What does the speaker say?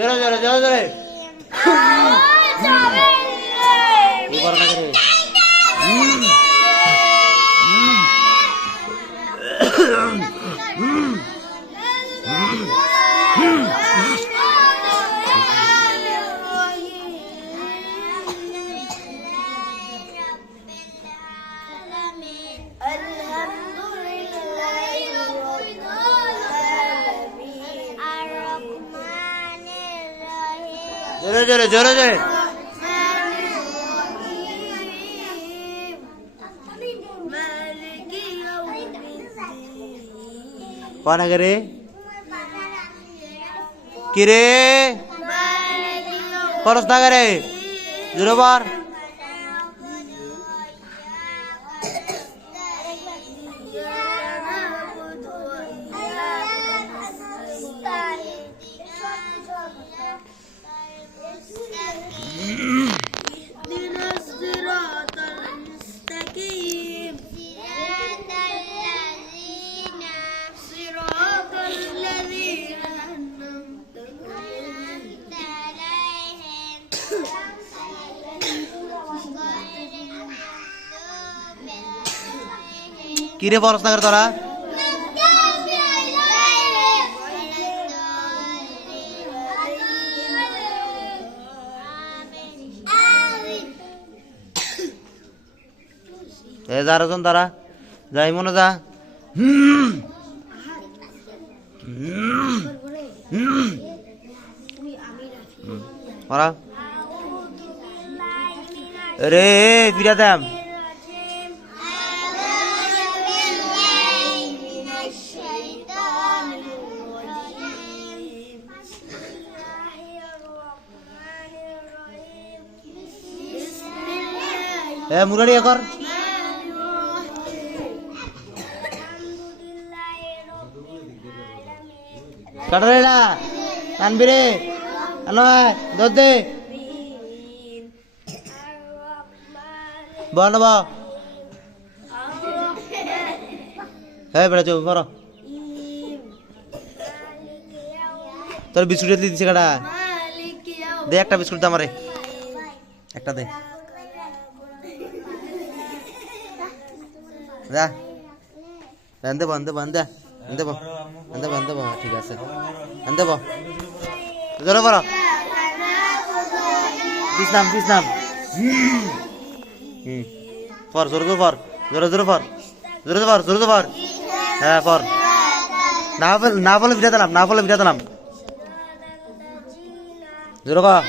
জোরে জোরে জোরে জোরে এবার না করে জোরে জোরে জোরে জোরে। পানা রে কিরে? খরচ না করে জোরে বার কিরে খরচ না করে তোরা? যারা জন তারা যাই মনে যা। রে ফিরা দাম। মুরারি একর। কাটরেলা দে বনব হ্যাঁ বেড়া চৌ কর। তোর বিস্কুট দিচ্ছি কাটা। দে একটা বিস্কুট দাম রে একটা দে। যা আনতে বো আনতে বো আনতে বো আনতে বো আনতে বো ঠিক আছে. আনতে বো জোরে বড় বিছনাম বিছনাম হুম ফর জোরে জোরে ফর জোরে জোরে ফর জোরে জোরে ফর জোরে জোরে ফর হ্যাঁ ফর না বল না বলে বিটা দিলাম না বলে বিটা দিলাম জোরে কর